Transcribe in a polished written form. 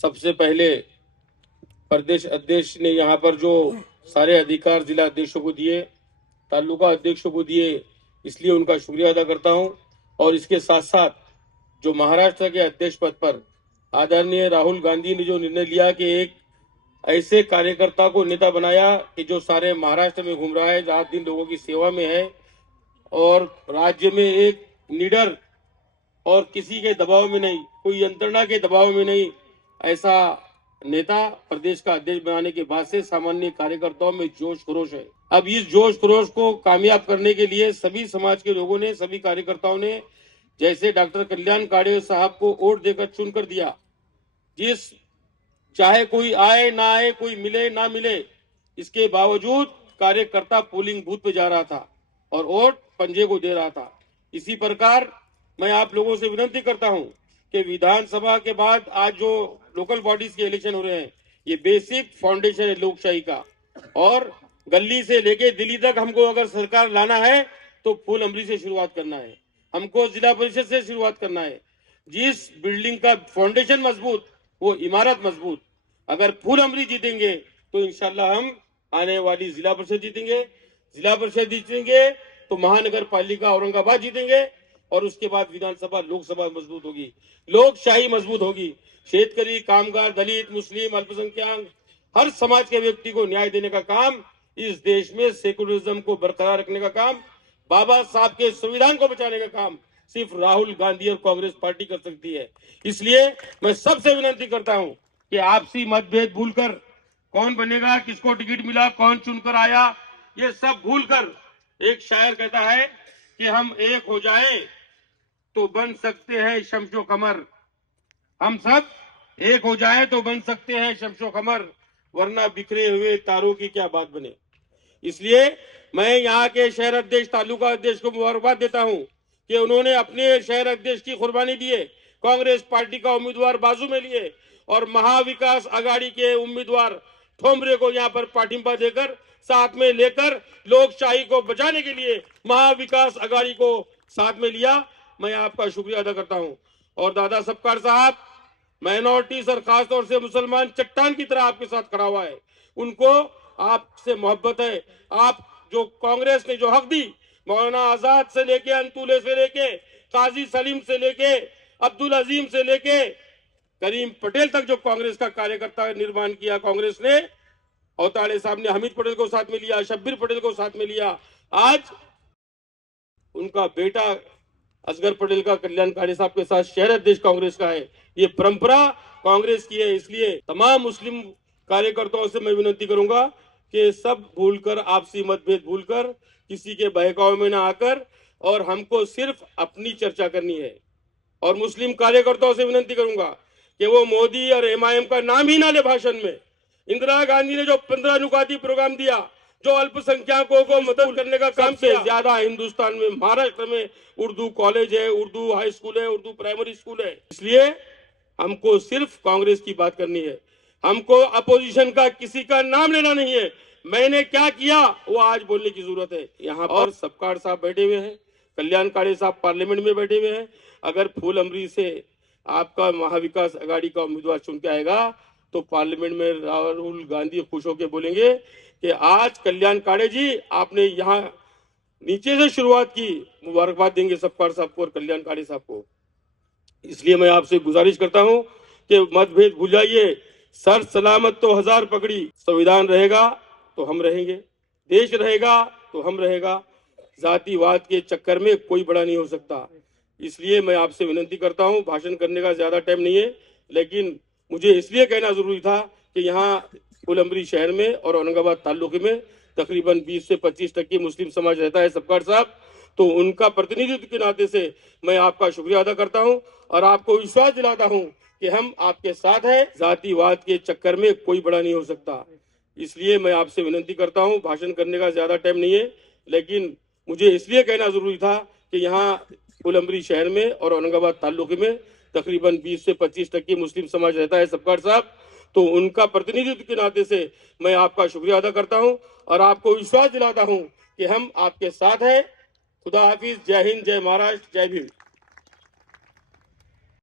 सबसे पहले प्रदेश अध्यक्ष ने यहाँ पर जो सारे अधिकार जिला अध्यक्षों को दिए, तालुका अध्यक्षों को दिए, इसलिए उनका शुक्रिया अदा करता हूँ। और इसके साथ साथ जो महाराष्ट्र के अध्यक्ष पद पर आदरणीय राहुल गांधी ने जो निर्णय लिया कि एक ऐसे कार्यकर्ता को नेता बनाया कि जो सारे महाराष्ट्र में घूम रहा है, रात दिन लोगों की सेवा में है और राज्य में एक निडर और किसी के दबाव में नहीं, कोई यंत्रणा के दबाव में नहीं, ऐसा नेता प्रदेश का अध्यक्ष बनाने के बाद से सामान्य कार्यकर्ताओं में जोश खरोश है। अब इस जोश खरोश को कामयाब करने के लिए सभी समाज के लोगों ने, सभी कार्यकर्ताओं ने, जैसे डॉक्टर कल्याण काड़े साहब को वोट देकर चुनकर दिया, जिस चाहे कोई आए ना आए, कोई मिले ना मिले, इसके बावजूद कार्यकर्ता पोलिंग बूथ पे जा रहा था और वोट पंजे को दे रहा था। इसी प्रकार मैं आप लोगों से विनती करता हूं कि विधानसभा के बाद आज जो लोकल बॉडीज के इलेक्शन हो रहे हैं, ये बेसिक फाउंडेशन है लोकशाही का, और गली से लेके दिल्ली तक हमको अगर सरकार लाना है तो फूल अमरी से शुरुआत करना है, हमको जिला परिषद से शुरुआत करना है। जिस बिल्डिंग का फाउंडेशन मजबूत, वो इमारत मजबूत। अगर फूल अमरी जीतेंगे तो इंशाल्लाह हम आने वाली जिला परिषद जीतेंगे, जिला परिषद जीतेंगे तो महानगर पालिका औरंगाबाद जीतेंगे और उसके बाद विधानसभा लोकसभा मजबूत होगी, लोकशाही मजबूत होगी। शेतकरी, कामगार, दलित, मुस्लिम, अल्पसंख्यक, हर समाज के व्यक्ति को न्याय देने का काम, इस देश में सेकुलरिज्म को बरकरार रखने का काम, बाबा साहब के संविधान को बचाने का काम सिर्फ राहुल गांधी और कांग्रेस पार्टी कर सकती है। इसलिए मैं सबसे विनती करता हूं कि आपसी मतभेद भूलकर, कौन बनेगा, किसको टिकट मिला, कौन चुनकर आया, ये सब भूलकर, एक शायर कहता है कि हम एक हो जाए तो बन सकते हैं शमशो कमर, हम सब एक हो जाए तो बन सकते हैं शमशो कमर, वरना बिखरे हुए तारों की क्या बात बने। इसलिए मैं यहाँ के शहर अध्यक्ष, तालुका अध्यक्ष को मुबारकबाद देता हूँ कि उन्होंने अपने शहर अध्यक्ष की कुर्बानी दिए, कांग्रेस पार्टी का उम्मीदवार बाजू में लिए और महाविकास आघाड़ी के उम्मीदवार ठोमरे को यहाँ पर पाठिंबा देकर, साथ में लेकर लोकशाही को बचाने के लिए महाविकास आघाड़ी को साथ में लिया। मैं आपका शुक्रिया अदा करता हूं। और दादा सबकार साहब, माइनॉरिटीज और खासतौर से मुसलमान चट्टान की तरह आपके साथ खड़ा हुआ है, उनको आपसे मोहब्बत है। आप जो कांग्रेस ने जो हक दी, मौलाना आजाद से लेके, अंतुले से लेके, काजी सलीम से लेके, अब्दुल अजीम से लेके करीम पटेल तक जो कांग्रेस का कार्यकर्ता निर्माण किया कांग्रेस ने, औताड़े साहब ने हमीद पटेल को साथ में लिया, शब्बीर पटेल को साथ में लिया, आज उनका बेटा असगर पटेल का कल्याण काड़े साहब के साथ शहर अध्यक्ष कांग्रेस का है। ये परंपरा कांग्रेस की है। इसलिए तमाम मुस्लिम कार्यकर्ताओं से मैं विनती करूंगा कि सब भूलकर, आपसी मतभेद भूलकर, किसी के बहकावे में ना आकर, और हमको सिर्फ अपनी चर्चा करनी है। और मुस्लिम कार्यकर्ताओं से विनती करूंगा कि वो मोदी और एमआईएम का नाम ही ना ले भाषण में। इंदिरा गांधी ने जो 15 नुकाती प्रोग्राम दिया, जो अल्पसंख्यकों को मदद करने का काम किया, ज्यादा हिंदुस्तान में, महाराष्ट्र में उर्दू कॉलेज है, उर्दू हाई स्कूल है, उर्दू प्राइमरी स्कूल है। इसलिए हमको सिर्फ कांग्रेस की बात करनी है, हमको अपोजिशन का किसी का नाम लेना नहीं है। मैंने क्या किया वो आज बोलने की जरूरत है। यहाँ पर सबकार साहब बैठे हुए हैं, कल्याण काड़े साहब पार्लियामेंट में बैठे हुए हैं। अगर फूल अमरी से आपका महाविकास आघाड़ी का उम्मीदवार चुन के आएगा तो पार्लियामेंट में राहुल गांधी खुश होकर बोलेंगे कि आज कल्याण काड़े जी, आपने यहाँ नीचे से शुरुआत की, मुबारकबाद देंगे सबकार साहब को और कल्याण काड़े साहब को। इसलिए मैं आपसे गुजारिश करता हूं कि मतभेद भूल जाइए, सर सलामत तो हजार पकड़ी, संविधान रहेगा तो हम रहेंगे, देश रहेगा तो हम रहेगा, जातिवाद के चक्कर में कोई बड़ा नहीं हो सकता। इसलिए मैं आपसे विनती करता हूं, भाषण करने का ज्यादा टाइम नहीं है, लेकिन मुझे इसलिए कहना जरूरी था कि यहाँ फूलअमरी शहर में और औरंगाबाद तालुके में तकरीबन 20 से 25% मुस्लिम समाज रहता है सबकार साहब, तो उनका प्रतिनिधित्व के नाते से मैं आपका शुक्रिया अदा करता हूं और आपको विश्वास दिलाता हूं कि हम आपके साथ हैं, जातिवाद के चक्कर में कोई बड़ा नहीं हो सकता। इसलिए मैं आपसे विनती करता हूं, भाषण करने का ज्यादा टाइम नहीं है, लेकिन मुझे इसलिए कहना जरूरी था कि यहाँ फूलअमरी शहर में और औरंगाबाद तालुके में तकरीबन 20 से 25% मुस्लिम समाज रहता है सबकार साहब, तो उनका प्रतिनिधित्व के नाते से मैं आपका शुक्रिया अदा करता हूं और आपको विश्वास दिलाता हूं कि हम आपके साथ हैं। खुदा हाफिज, जय हिंद, जय महाराष्ट्र, जय भीम।